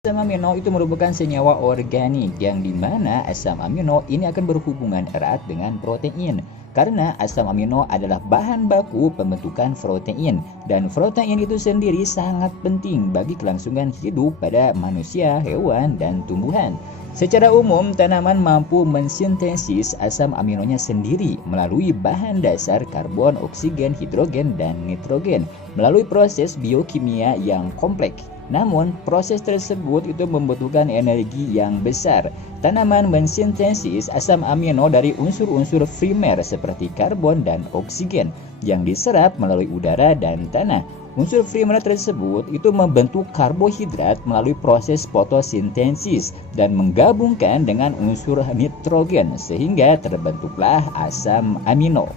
Asam amino itu merupakan senyawa organik yang dimana asam amino ini akan berhubungan erat dengan protein. Karena asam amino adalah bahan baku pembentukan protein dan protein itu sendiri sangat penting bagi kelangsungan hidup pada manusia, hewan, dan tumbuhan. Secara umum, tanaman mampu mensintesis asam aminonya sendiri melalui bahan dasar karbon, oksigen, hidrogen, dan nitrogen melalui proses biokimia yang kompleks. Namun, proses tersebut itu membutuhkan energi yang besar. Tanaman mensintesis asam amino dari unsur-unsur primer seperti karbon dan oksigen yang diserap melalui udara dan tanah. Unsur primer tersebut itu membentuk karbohidrat melalui proses fotosintesis dan menggabungkan dengan unsur nitrogen sehingga terbentuklah asam amino.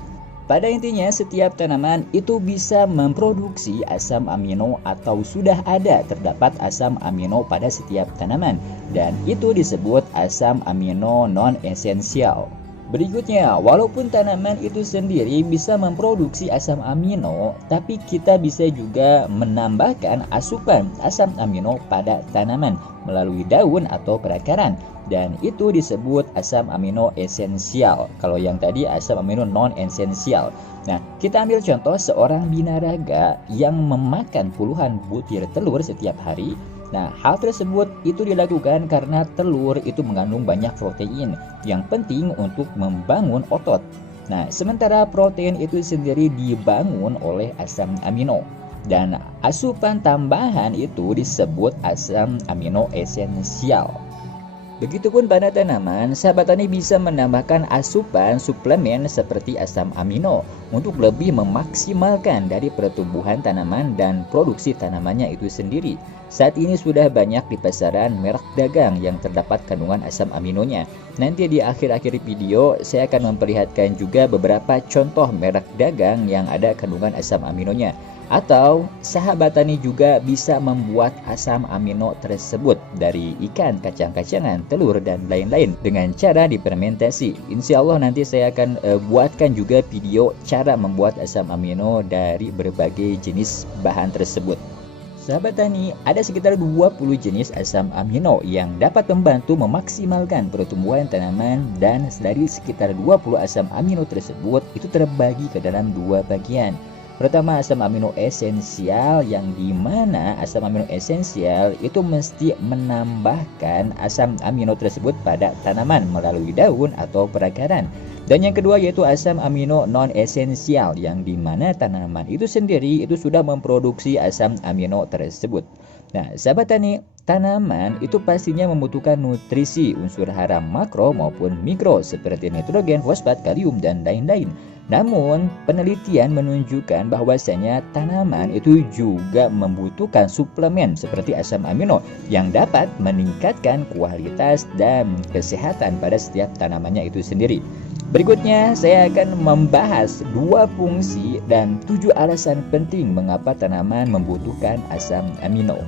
Pada intinya, setiap tanaman itu bisa memproduksi asam amino atau sudah ada terdapat asam amino pada setiap tanaman dan itu disebut asam amino non-esensial. Berikutnya, walaupun tanaman itu sendiri bisa memproduksi asam amino, tapi kita bisa juga menambahkan asupan asam amino pada tanaman melalui daun atau perakaran dan itu disebut asam amino esensial. Kalau yang tadi asam amino non-esensial. Nah, kita ambil contoh seorang binaraga yang memakan puluhan butir telur setiap hari. Nah, hal tersebut itu dilakukan karena telur itu mengandung banyak protein yang penting untuk membangun otot. Nah, sementara protein itu sendiri dibangun oleh asam amino. Dan asupan tambahan itu disebut asam amino esensial. Begitupun pada tanaman, sahabat tani bisa menambahkan asupan suplemen seperti asam amino untuk lebih memaksimalkan dari pertumbuhan tanaman dan produksi tanamannya itu sendiri. Saat ini sudah banyak di pasaran merek dagang yang terdapat kandungan asam aminonya. Nanti di akhir-akhir video saya akan memperlihatkan juga beberapa contoh merek dagang yang ada kandungan asam aminonya. Atau sahabat tani juga bisa membuat asam amino tersebut dari ikan, kacang-kacangan, telur, dan lain-lain dengan cara difermentasi. Insya Allah nanti saya akan buatkan juga video cara membuat asam amino dari berbagai jenis bahan tersebut. Sahabat tani, ada sekitar 20 jenis asam amino yang dapat membantu memaksimalkan pertumbuhan tanaman dan dari sekitar 20 asam amino tersebut itu terbagi ke dalam dua bagian. Pertama, asam amino esensial yang dimana asam amino esensial itu mesti menambahkan asam amino tersebut pada tanaman melalui daun atau perakaran. Dan yang kedua yaitu asam amino non-esensial yang dimana tanaman itu sendiri itu sudah memproduksi asam amino tersebut. Nah, sahabat tani, tanaman itu pastinya membutuhkan nutrisi unsur hara makro maupun mikro seperti nitrogen, fosfat, kalium, dan lain-lain. Namun, penelitian menunjukkan bahwasanya tanaman itu juga membutuhkan suplemen seperti asam amino yang dapat meningkatkan kualitas dan kesehatan pada setiap tanamannya itu sendiri. Berikutnya, saya akan membahas 2 fungsi dan 7 alasan penting mengapa tanaman membutuhkan asam amino.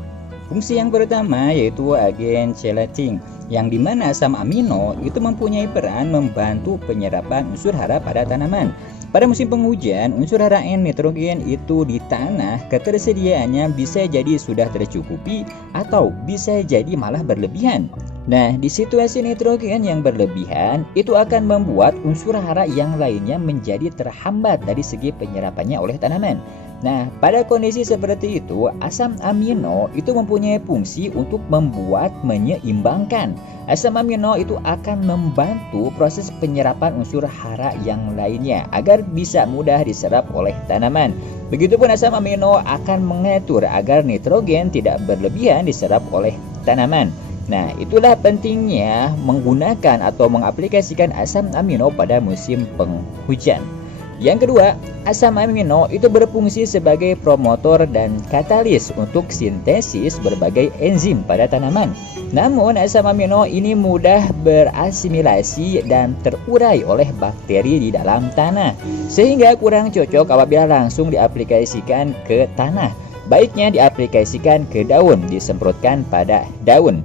Fungsi yang pertama yaitu agen chelating, yang dimana asam amino itu mempunyai peran membantu penyerapan unsur hara pada tanaman. Pada musim penghujan, unsur hara N nitrogen itu di tanah ketersediaannya bisa jadi sudah tercukupi atau bisa jadi malah berlebihan. Nah, di situasi nitrogen yang berlebihan itu akan membuat unsur hara yang lainnya menjadi terhambat dari segi penyerapannya oleh tanaman. Nah, pada kondisi seperti itu, asam amino itu mempunyai fungsi untuk membuat menyeimbangkan. Asam amino itu akan membantu proses penyerapan unsur hara yang lainnya agar bisa mudah diserap oleh tanaman. Begitupun asam amino akan mengatur agar nitrogen tidak berlebihan diserap oleh tanaman. Nah, itulah pentingnya menggunakan atau mengaplikasikan asam amino pada musim penghujan. Yang kedua, asam amino itu berfungsi sebagai promotor dan katalis untuk sintesis berbagai enzim pada tanaman. Namun, asam amino ini mudah berasimilasi dan terurai oleh bakteri di dalam tanah, sehingga kurang cocok apabila langsung diaplikasikan ke tanah. Baiknya diaplikasikan ke daun, disemprotkan pada daun.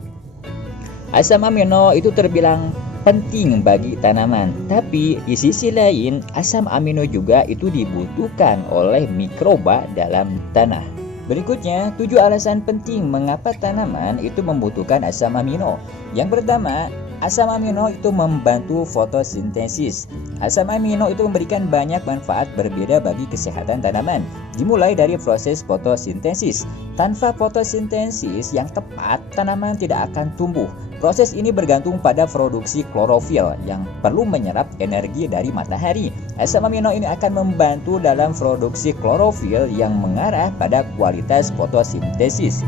Asam amino itu terbilang penting bagi tanaman, tapi di sisi lain asam amino juga itu dibutuhkan oleh mikroba dalam tanah. Berikutnya, 7 alasan penting mengapa tanaman itu membutuhkan asam amino. Yang pertama, asam amino itu membantu fotosintesis. Asam amino itu memberikan banyak manfaat berbeda bagi kesehatan tanaman, dimulai dari proses fotosintesis. Tanpa fotosintesis yang tepat, tanaman tidak akan tumbuh. Proses ini bergantung pada produksi klorofil yang perlu menyerap energi dari matahari. Asam amino ini akan membantu dalam produksi klorofil yang mengarah pada kualitas fotosintesis.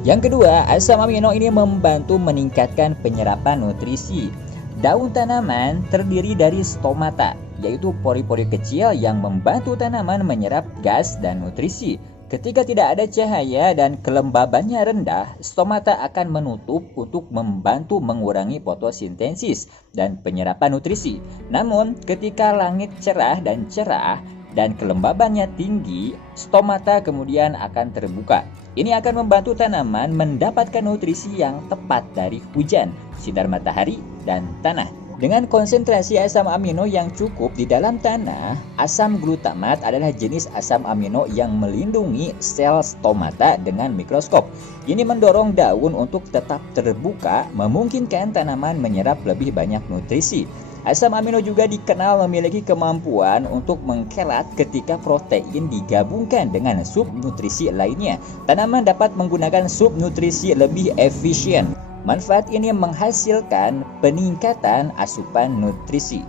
Yang kedua, asam amino ini membantu meningkatkan penyerapan nutrisi. Daun tanaman terdiri dari stomata, yaitu pori-pori kecil yang membantu tanaman menyerap gas dan nutrisi. Ketika tidak ada cahaya dan kelembabannya rendah, stomata akan menutup untuk membantu mengurangi fotosintesis dan penyerapan nutrisi. Namun, ketika langit cerah dan kelembabannya tinggi, stomata kemudian akan terbuka. Ini akan membantu tanaman mendapatkan nutrisi yang tepat dari hujan, sinar matahari, dan tanah. Dengan konsentrasi asam amino yang cukup di dalam tanah, asam glutamat adalah jenis asam amino yang melindungi sel stomata dengan mikroskop. Ini mendorong daun untuk tetap terbuka, memungkinkan tanaman menyerap lebih banyak nutrisi. Asam amino juga dikenal memiliki kemampuan untuk mengkelat ketika protein digabungkan dengan subnutrisi lainnya. Tanaman dapat menggunakan subnutrisi lebih efisien. Manfaat ini menghasilkan peningkatan asupan nutrisi.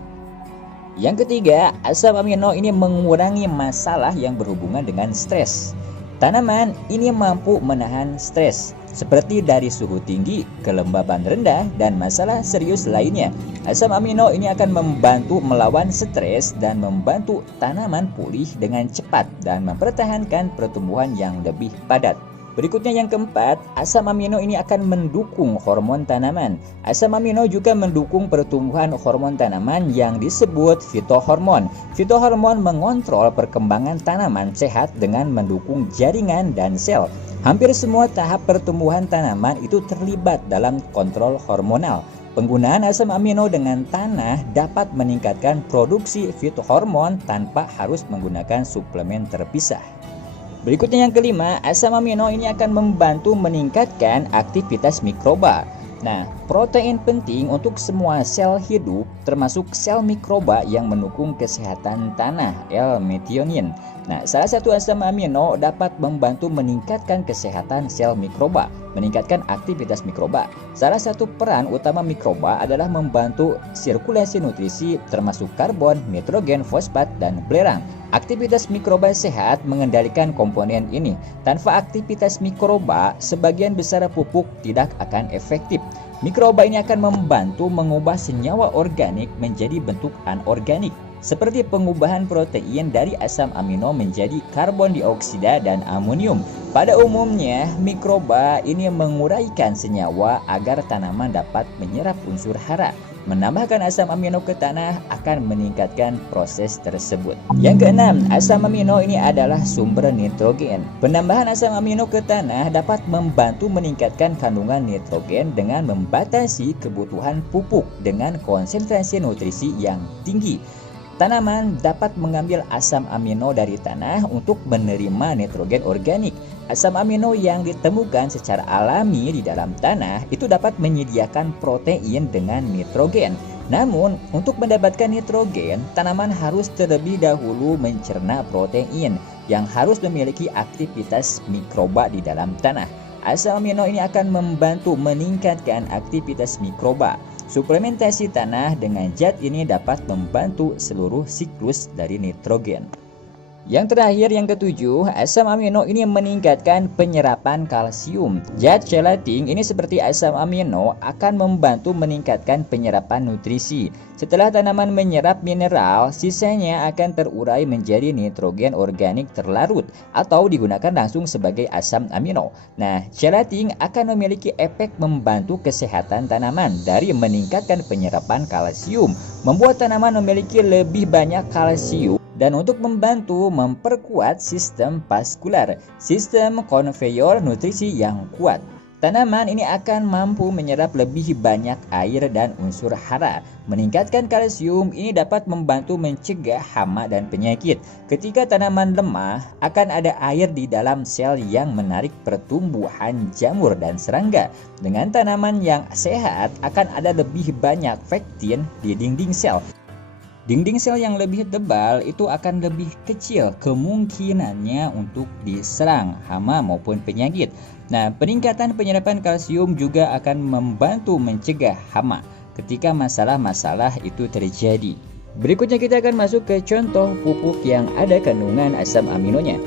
Yang ketiga, asam amino ini mengurangi masalah yang berhubungan dengan stres. Tanaman ini mampu menahan stres, seperti dari suhu tinggi, kelembaban rendah, dan masalah serius lainnya. Asam amino ini akan membantu melawan stres dan membantu tanaman pulih dengan cepat dan mempertahankan pertumbuhan yang lebih padat. Berikutnya yang keempat, asam amino ini akan mendukung hormon tanaman. Asam amino juga mendukung pertumbuhan hormon tanaman yang disebut fitohormon. Fitohormon mengontrol perkembangan tanaman sehat dengan mendukung jaringan dan sel. Hampir semua tahap pertumbuhan tanaman itu terlibat dalam kontrol hormonal. Penggunaan asam amino dengan tanah dapat meningkatkan produksi fitohormon tanpa harus menggunakan suplemen terpisah. Berikutnya yang kelima, asam amino ini akan membantu meningkatkan aktivitas mikroba. Nah, protein penting untuk semua sel hidup, termasuk sel mikroba yang mendukung kesehatan tanah, L-methionin. Nah, salah satu asam amino dapat membantu meningkatkan kesehatan sel mikroba, meningkatkan aktivitas mikroba. Salah satu peran utama mikroba adalah membantu sirkulasi nutrisi termasuk karbon, nitrogen, fosfat, dan belerang. Aktivitas mikroba sehat mengendalikan komponen ini. Tanpa aktivitas mikroba, sebagian besar pupuk tidak akan efektif. Mikroba ini akan membantu mengubah senyawa organik menjadi bentuk anorganik, seperti pengubahan protein dari asam amino menjadi karbon dioksida dan amonium. Pada umumnya, mikroba ini menguraikan senyawa agar tanaman dapat menyerap unsur hara. Menambahkan asam amino ke tanah akan meningkatkan proses tersebut. Yang keenam, asam amino ini adalah sumber nitrogen. Penambahan asam amino ke tanah dapat membantu meningkatkan kandungan nitrogen dengan membatasi kebutuhan pupuk dengan konsentrasi nutrisi yang tinggi. Tanaman dapat mengambil asam amino dari tanah untuk menerima nitrogen organik. Asam amino yang ditemukan secara alami di dalam tanah itu dapat menyediakan protein dengan nitrogen. Namun, untuk mendapatkan nitrogen, tanaman harus terlebih dahulu mencerna protein yang harus memiliki aktivitas mikroba di dalam tanah. Asam amino ini akan membantu meningkatkan aktivitas mikroba. Suplementasi tanah dengan zat ini dapat membantu seluruh siklus dari nitrogen. Yang terakhir, yang ketujuh, asam amino ini meningkatkan penyerapan kalsium. Zat chelating ini seperti asam amino akan membantu meningkatkan penyerapan nutrisi. Setelah tanaman menyerap mineral, sisanya akan terurai menjadi nitrogen organik terlarut atau digunakan langsung sebagai asam amino. Nah, chelating akan memiliki efek membantu kesehatan tanaman dari meningkatkan penyerapan kalsium, membuat tanaman memiliki lebih banyak kalsium, dan untuk membantu memperkuat sistem vaskular, sistem konveyor nutrisi yang kuat. Tanaman ini akan mampu menyerap lebih banyak air dan unsur hara. Meningkatkan kalsium ini dapat membantu mencegah hama dan penyakit. Ketika tanaman lemah, akan ada air di dalam sel yang menarik pertumbuhan jamur dan serangga. Dengan tanaman yang sehat, akan ada lebih banyak pektin di dinding sel. Dinding sel yang lebih tebal itu akan lebih kecil kemungkinannya untuk diserang hama maupun penyakit. Nah, peningkatan penyerapan kalsium juga akan membantu mencegah hama ketika masalah-masalah itu terjadi. Berikutnya kita akan masuk ke contoh pupuk yang ada kandungan asam aminonya.